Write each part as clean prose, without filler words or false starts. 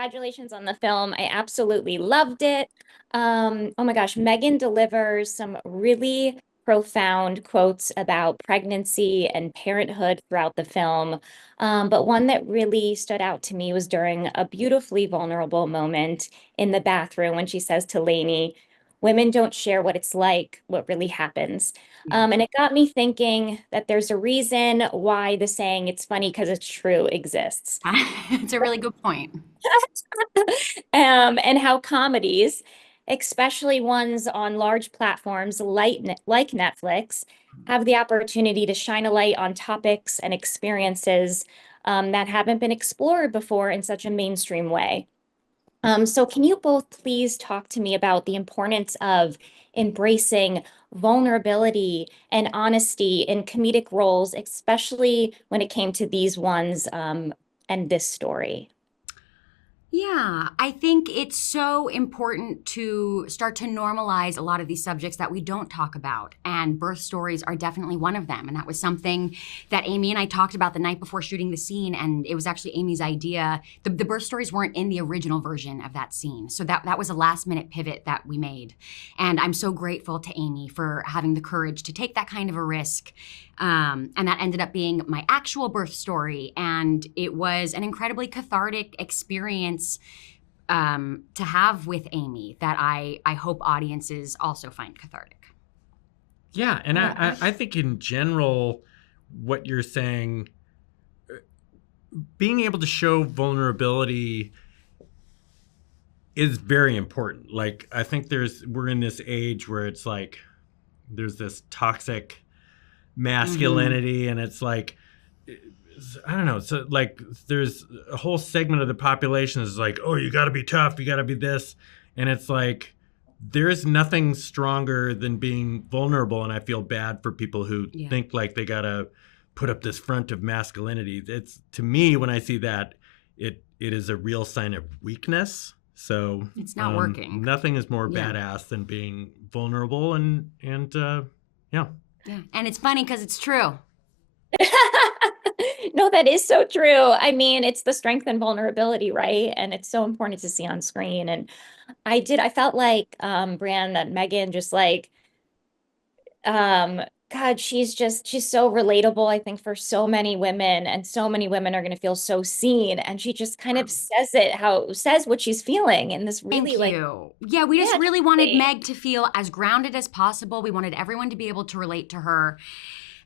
congratulations on the film. I absolutely loved it. Oh my gosh, Megan delivers some really profound quotes about pregnancy and parenthood throughout the film. But one that really stood out to me was during a beautifully vulnerable moment in the bathroom when she says to Lainy, women don't share what it's like, what really happens. Yeah. And it got me thinking that there's a reason why the saying "it's funny because it's true" exists. It's a really good point. And how comedies, especially ones on large platforms like Netflix, have the opportunity to shine a light on topics and experiences that haven't been explored before in such a mainstream way. So can you both please talk to me about the importance of embracing vulnerability and honesty in comedic roles, especially when it came to these ones, and this story? Yeah, I think it's so important to start to normalize a lot of these subjects that we don't talk about. And birth stories are definitely one of them. And that was something that Amy and I talked about the night before shooting the scene. And it was actually Amy's idea. The birth stories weren't in the original version of that scene. So that was a last minute pivot that we made. And I'm so grateful to Amy for having the courage to take that kind of a risk. And that ended up being my actual birth story. And it was an incredibly cathartic experience to have with Amy that I hope audiences also find cathartic. Yeah, and I think in general, what you're saying, being able to show vulnerability is very important. Like, I think we're in this age where it's like, there's this toxic masculinity, and it's like, I don't know. So like, there's a whole segment of the population is like, oh, you got to be tough, you got to be this, and it's like, there's nothing stronger than being vulnerable. And I feel bad for people who think like they got to put up this front of masculinity. It's, to me, when I see that, it is a real sign of weakness. So it's not working. Nothing is more badass than being vulnerable, and yeah. And it's funny because it's true. No, that is so true. I mean, it's the strength and vulnerability, right? And it's so important to see on screen. And I felt like, Brianne, that Megan just like, God, she's so relatable, I think, for so many women, and so many women are going to feel so seen. And she just kind of says what she's feeling in this really Thank you. Yeah, we just really wanted Meg to feel as grounded as possible. We wanted everyone to be able to relate to her.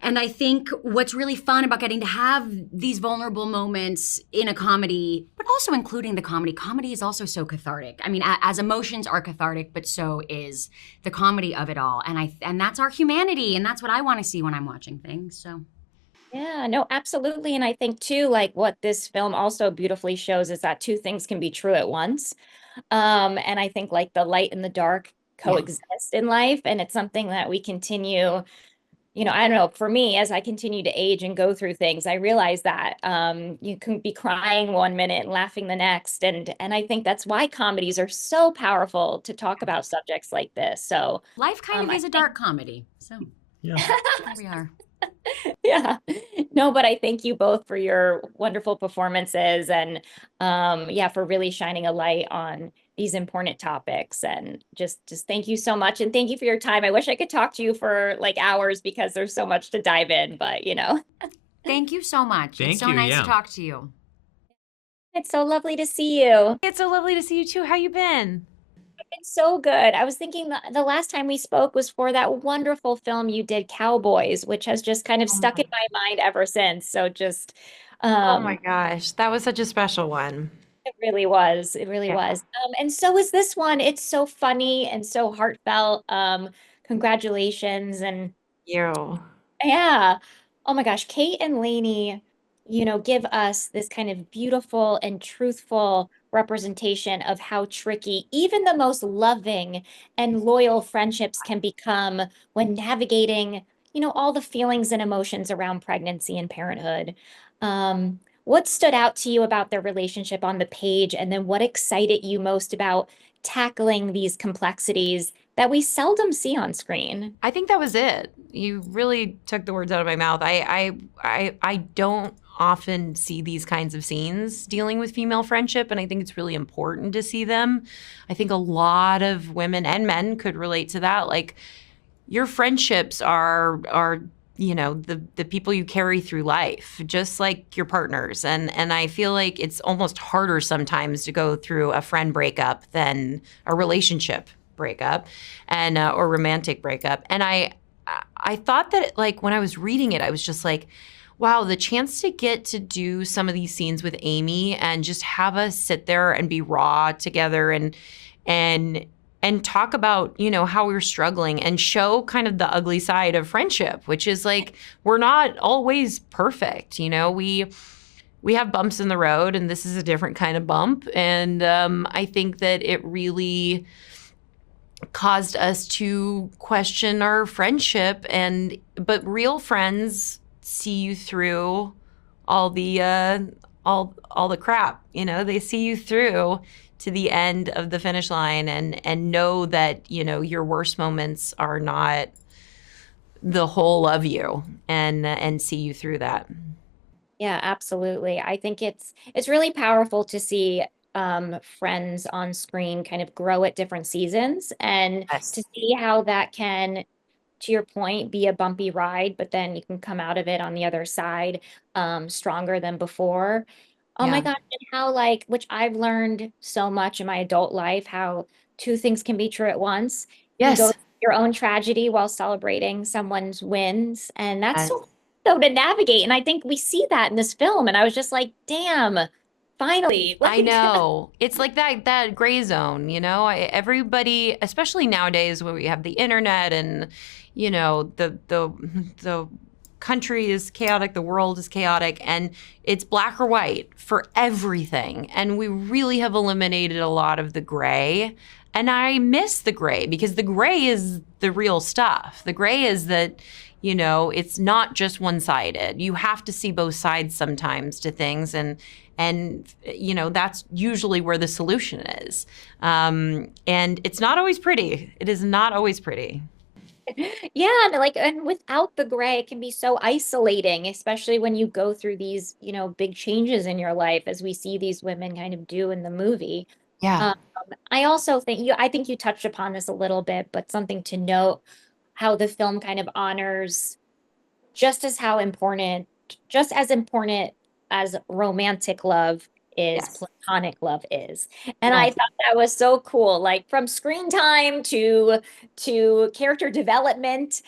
And I think what's really fun about getting to have these vulnerable moments in a comedy, but also including the comedy is also so cathartic. I mean, as emotions are cathartic, but so is the comedy of it all. And that's our humanity, and that's what I want to see when I'm watching things. So yeah, no, absolutely. And I think too, like what this film also beautifully shows is that two things can be true at once. And I think like the light and the dark coexist in life. And it's something that we continue, I don't know, for me, as I continue to age and go through things, I realize that you can be crying one minute and laughing the next. And I think that's why comedies are so powerful to talk about subjects like this. So life kind of is a dark comedy. So yeah, there we are. Yeah. No, but I thank you both for your wonderful performances, and for really shining a light on these important topics. And just thank you so much, and thank you for your time. I wish I could talk to you for like hours because there's so much to dive in, but Thank you so much. It's so nice to talk to you. It's so lovely to see you. It's so lovely to see you too. How you been? It's so good. I was thinking the last time we spoke was for that wonderful film you did, Cowboys, which has just kind of stuck in my mind ever since. So just, oh my gosh, that was such a special one. It really was. It really was. And so is this one. It's so funny and so heartfelt. Congratulations. And You. yeah. Oh my gosh, Kate and Lainy, give us this kind of beautiful and truthful representation of how tricky even the most loving and loyal friendships can become when navigating, all the feelings and emotions around pregnancy and parenthood. What stood out to you about their relationship on the page, and then what excited you most about tackling these complexities that we seldom see on screen? I think that was it. You really took the words out of my mouth. I don't often see these kinds of scenes dealing with female friendship, and I think it's really important to see them. I think a lot of women and men could relate to that. Like, your friendships are the people you carry through life, just like your partners. And I feel like it's almost harder sometimes to go through a friend breakup than a relationship breakup and or romantic breakup. And I thought that, like, when I was reading it, I was just like, wow, the chance to get to do some of these scenes with Amy and just have us sit there and be raw together and talk about, how we're struggling and show kind of the ugly side of friendship, which is like, we're not always perfect. We have bumps in the road, and this is a different kind of bump. And I think that it really caused us to question our friendship, but real friends see you through all the all the crap. They see you through to the end of the finish line and know that, your worst moments are not the whole of you, and see you through that. Yeah, absolutely. I think it's really powerful to see friends on screen kind of grow at different seasons, and Yes. to see how that can, to your point, be a bumpy ride, but then you can come out of it on the other side stronger than before. Oh my Yeah. God, and how, like, which I've learned so much in my adult life, how two things can be true at once. You can go Yes. through your own tragedy while celebrating someone's wins, and that's Yes. so to navigate. And I think we see that in this film, and I was just like, damn, finally. I Like, know. It's like that gray zone, everybody, especially nowadays when we have the internet and, the country is chaotic, the world is chaotic, and it's black or white for everything. And we really have eliminated a lot of the gray. And I miss the gray, because the gray is the real stuff. The gray is that, it's not just one-sided. You have to see both sides sometimes to things, and that's usually where the solution is. And it's not always pretty. It is not always pretty. yeah, and without the gray, it can be so isolating, especially when you go through these, big changes in your life, as we see these women kind of do in the movie. Yeah. Um, I think you touched upon this a little bit, but something to note, how the film kind of honors just as how important, just as important as romantic love is, Yes. platonic love is. And I Yes. thought that was so cool, like from screen time to character development.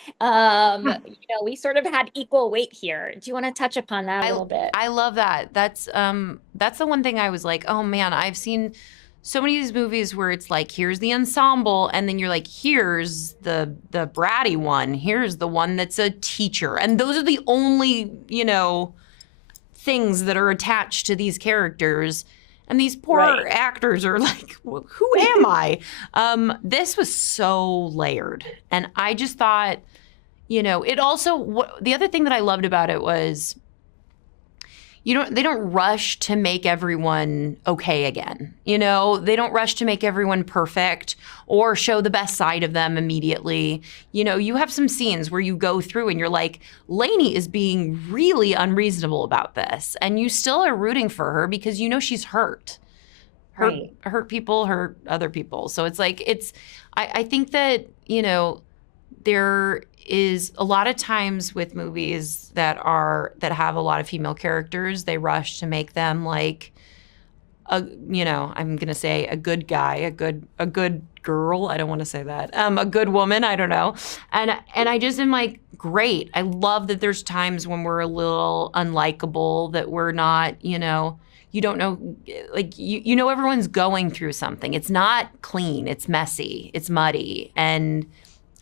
We sort of had equal weight here. Do you want to touch upon that a I little bit? I love that. That's the one thing I was like, oh man, I've seen so many of these movies where it's like, here's the ensemble, and then you're like, here's the bratty one, here's the one that's a teacher, and those are the only things that are attached to these characters. And these poor Right. actors are like, well, who am I? This was so layered, and I just thought, it also. The other thing that I loved about it was, they don't rush to make everyone okay again. They don't rush to make everyone perfect or show the best side of them immediately. You have some scenes where you go through and you're like, Lainy is being really unreasonable about this. And you still are rooting for her because she's hurt. Right. Hurt people, hurt other people. So it's like, I think that, there is a lot of times with movies that have a lot of female characters, they rush to make them like I'm gonna say a good guy, a good girl. I don't want to say that. A good woman. I don't know. And I just am like, great. I love that there's times when we're a little unlikable, that we're not, you don't know, like everyone's going through something. It's not clean. It's messy. It's muddy, and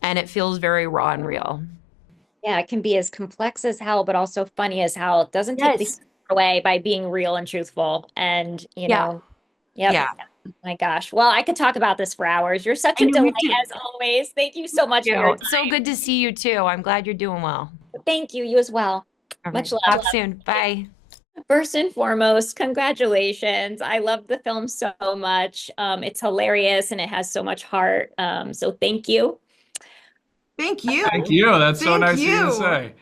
it feels very raw and real. Yeah, it can be as complex as hell, but also funny as hell. It doesn't take the Yes. away by being real and truthful. And, Yeah. yep. Yeah. My gosh. Well, I could talk about this for hours. You're such I a know, me delight too. as always. Thank you so much for your So time. good to see you too. I'm glad you're doing well. Thank you. You as well. All Much right. love. Talk soon. Bye. First and foremost, congratulations. I love the film so much. It's hilarious and it has so much heart. So thank you. Thank you. Thank you. That's so Thank nice of you to you. say.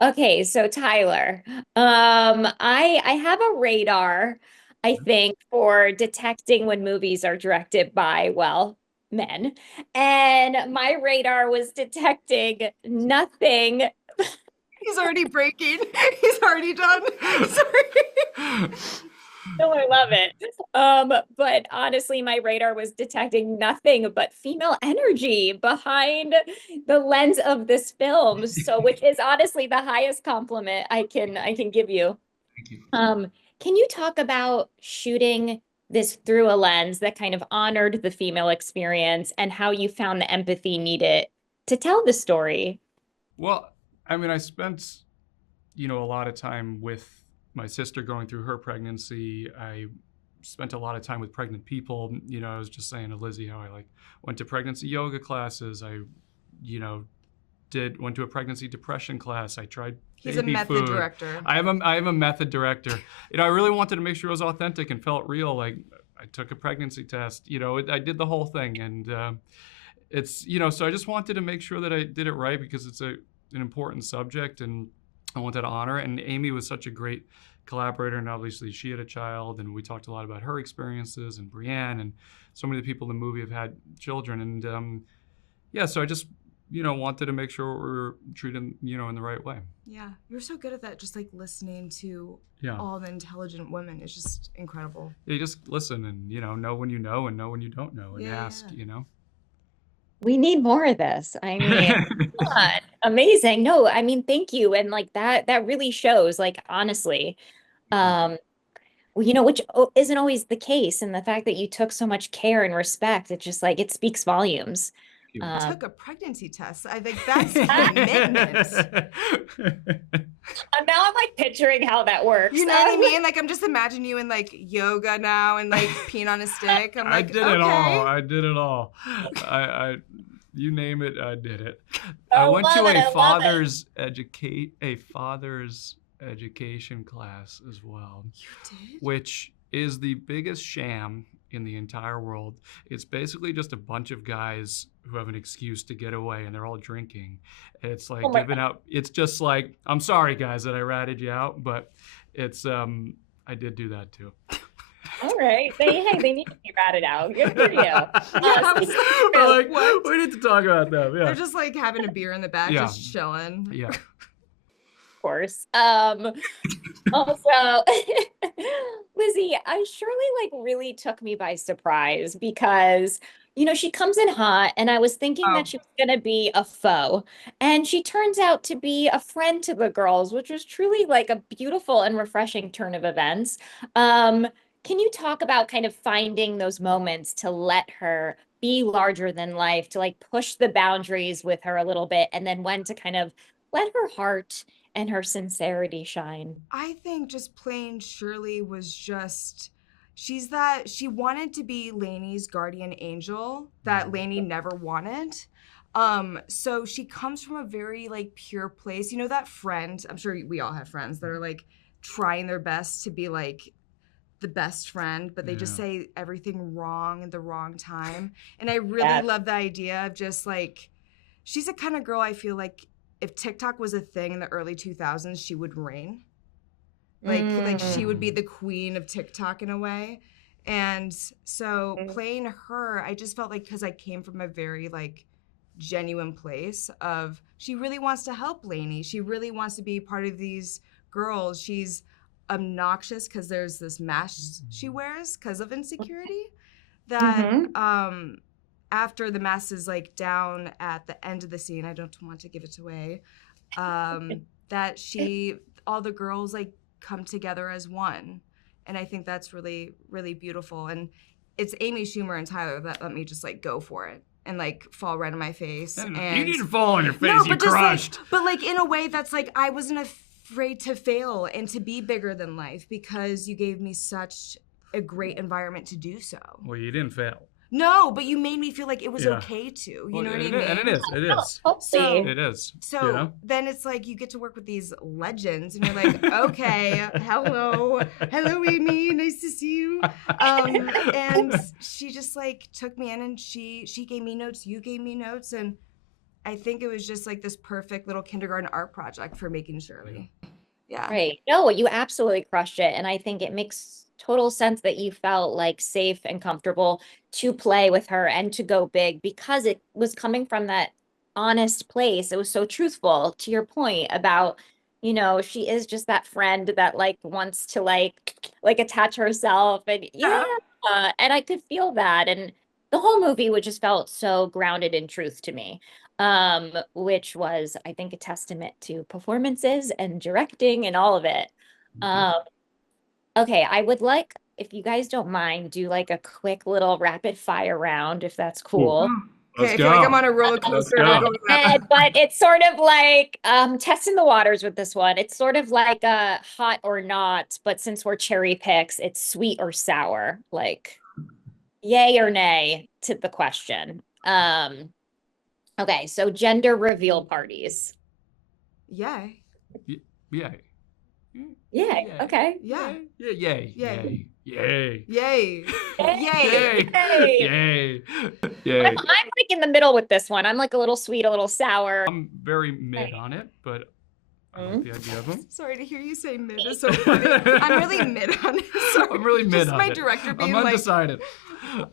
Okay, so Tyler, I have a radar, I think, for detecting when movies are directed by, well, men. And my radar was detecting nothing. He's already breaking. He's already done. Sorry. Oh, I love it. But honestly, my radar was detecting nothing but female energy behind the lens of this film. So, which is honestly the highest compliment I can give you. Thank you. Can you talk about shooting this through a lens that kind of honored the female experience and how you found the empathy needed to tell the story? Well, I mean, I spent, a lot of time with my sister going through her pregnancy. I spent a lot of time with pregnant people. I was just saying to Lizzie how I went to pregnancy yoga classes. I, went to a pregnancy depression class. I tried He's a baby method food. director. I am a method director. I really wanted to make sure it was authentic and felt real. Like I took a pregnancy test. I did the whole thing, and it's so I just wanted to make sure that I did it right because it's an important subject, and I wanted to honor it. And Amy was such a great collaborator, and obviously she had a child, and we talked a lot about her experiences, and Brianne, and so many of the people in the movie have had children, and so I just wanted to make sure we're treated in the right way. Yeah, you're so good at that. Just listening to all the intelligent women is just incredible. Yeah, you just listen and know when you know and know when you don't know and ask. We need more of this. I mean, come on. Amazing. No, I mean, thank you. And that really shows, honestly, which isn't always the case. And the fact that you took so much care and respect, it's just it speaks volumes. You took a pregnancy test. I think that's commitment. Now I'm picturing how that works. You know what I mean? I'm just imagining you in yoga now and peeing on a stick. I'm I did okay. it all. I did it all. I you name it, I did it. I I went love to it, I a love father's education class as well. You did? Which is the biggest sham in the entire world. It's basically just a bunch of guys who have an excuse to get away, and they're all drinking. It's giving out. It's just I'm sorry, guys, that I ratted you out, but it's I did do that too. All right. They need to be ratted out. Good for you. We're we need to talk about them. Yeah. They're just having a beer in the back, just chilling. Yeah. Course. Also, Lizzie, I Shirley really took me by surprise because she comes in hot, and I was thinking that she was gonna be a foe, and she turns out to be a friend to the girls, which was truly a beautiful and refreshing turn of events. Can you talk about kind of finding those moments to let her be larger than life, to push the boundaries with her a little bit, and then when to kind of let her heart and her sincerity shine? I think just plain Shirley was just, she wanted to be Lainy's guardian angel that Lainy never wanted. So she comes from a very pure place. That friend, I'm sure we all have friends that are trying their best to be the best friend, but they just say everything wrong at the wrong time. And I really love the idea of just she's the kind of girl I feel if TikTok was a thing in the early 2000s, she would reign. She would be the queen of TikTok in a way. And so playing her, I just felt because I came from a very genuine place of she really wants to help Lainy. She really wants to be part of these girls. She's obnoxious because there's this mask she wears because of insecurity that after the mask is down at the end of the scene, I don't want to give it away, that all the girls come together as one. And I think that's really, really beautiful. And it's Amy Schumer and Tyler that let me just go for it and fall right on my face. And you didn't fall on your face, no, you but just crushed. but in a way that's I wasn't afraid to fail and to be bigger than life because you gave me such a great environment to do so. Well, you didn't fail. No, but you made me feel it was okay to. You know what I mean? And it is. It is. So, it is. So then it's you get to work with these legends, and you're okay, hello, Amy, nice to see you. And she just took me in, and she gave me notes, you gave me notes, and I think it was just like this perfect little kindergarten art project for making Shirley. Yeah. Right. No, you absolutely crushed it. And I think it makes total sense that you felt like safe and comfortable to play with her and to go big because it was coming from that honest place. It was so truthful to your point about, she is just that friend that like wants to like attach herself and yeah. And I could feel that. And the whole movie would just felt so grounded in truth to me, which was, I think, a testament to performances and directing and all of it. Um, okay, I would like, if you guys don't mind, do like a quick little rapid fire round, if that's cool. Okay, I feel like I'm on a roller coaster. But it's sort of like testing the waters with this one. It's sort of like a hot or not, but since we're cherry picks, it's sweet or sour, like yay or nay to the question. Okay, so gender reveal parties. Yay. Yay. Yay. Okay. Yeah. Yay. Yay. Yay. Yay. Yay. Yay. Yay. I'm like in the middle with this one. I'm like a little sweet, a little sour. I'm very mid on it, but I like the idea of them. Sorry to hear you say mid is so funny. I'm really mid on it. Sorry. I'm really mid Just on my it. director being I'm like, undecided.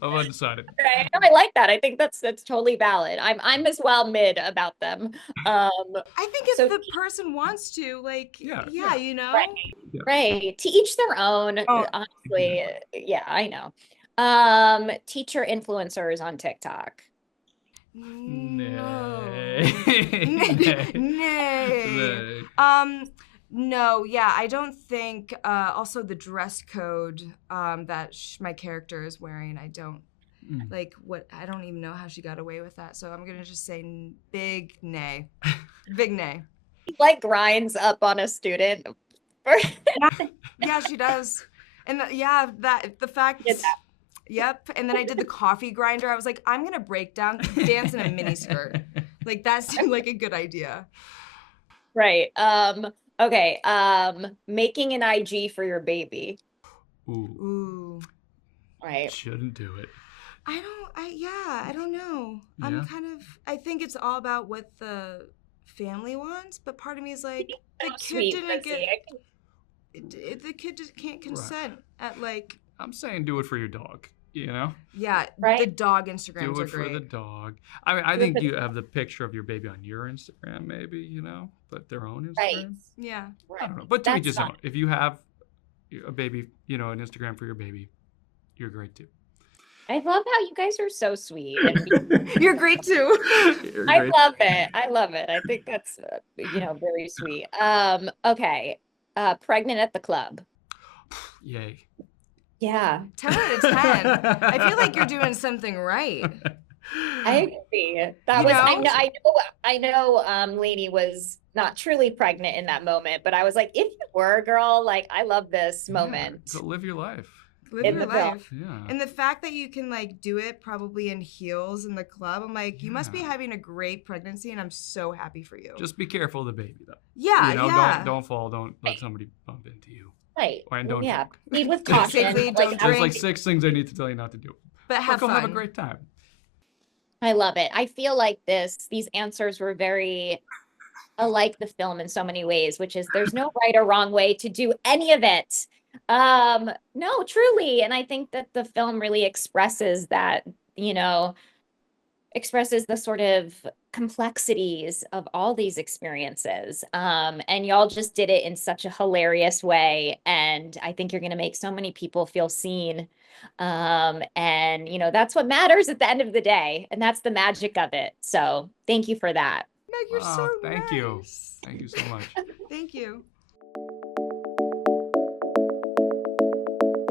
I'm undecided. Okay. No, I like that. I think that's totally valid. I'm as well mid about them. I think if so- the person wants to, like, Yeah. you know. Right. Yeah. Right. To each their own. Oh. Honestly, yeah, I know. Teacher influencers on TikTok. No. Nay. Nay. No, yeah, I don't think, also the dress code that my character is wearing, I don't, like, I don't even know how she got away with that, so I'm gonna just say big nay. Big nay. Like grinds up on a student. Yeah, she does. And the fact, yep, and then I did the coffee grinder, I was like, I'm gonna break down, dance in a mini skirt. Like, that seemed like a good idea. Right. Okay. Making an IG for your baby. Ooh. Right. Shouldn't do it. I don't know. Yeah. I think it's all about what the family wants, but part of me is like, the kid didn't get, the kid just can't consent at like. I'm saying do it for your dog, you know? Yeah, right? The dog Instagrams Do are it for great. the dog. I mean, I think you have the picture of your baby on your Instagram, maybe, you know, but their own Instagram. Right. Yeah. I don't know. But to each That's his fine. own. If you have a baby, you know, an Instagram for your baby, you're great too. I love how you guys are so sweet. And You're great too. You're I great. love it. I love it. I think that's, very sweet. Okay. Pregnant at the club. Yay. Yeah, 10 out of 10. I feel like you're doing something right. I agree. That You was, know? I know, Lainey was not truly pregnant in that moment, but I was like, if you were, girl, like, I love this moment. Go live your life. Live In your the film. life. Yeah. And the fact that you can like do it probably in heels in the club, I'm like, you must be Yeah. having a great pregnancy, and I'm so happy for you. Just be careful of the baby, though. yeah, You know, yeah. don't fall. Don't let somebody bump into you. Right. And don't Yeah. drink. Lead with caution. Safely, Like, don't There's drink. like 6 things I need to tell you not to do. But have Go fun. have a great time. I love it. I feel like these answers were very alike the film in so many ways, which is there's no right or wrong way to do any of it. No, truly. And I think that the film really expresses that, expresses the sort of complexities of all these experiences. And y'all just did it in such a hilarious way. And I think you're going to make so many people feel seen. And that's what matters at the end of the day. And that's the magic of it. So thank you for that. Meg, you're Oh, so thank you. nice. Thank you so much. Thank you.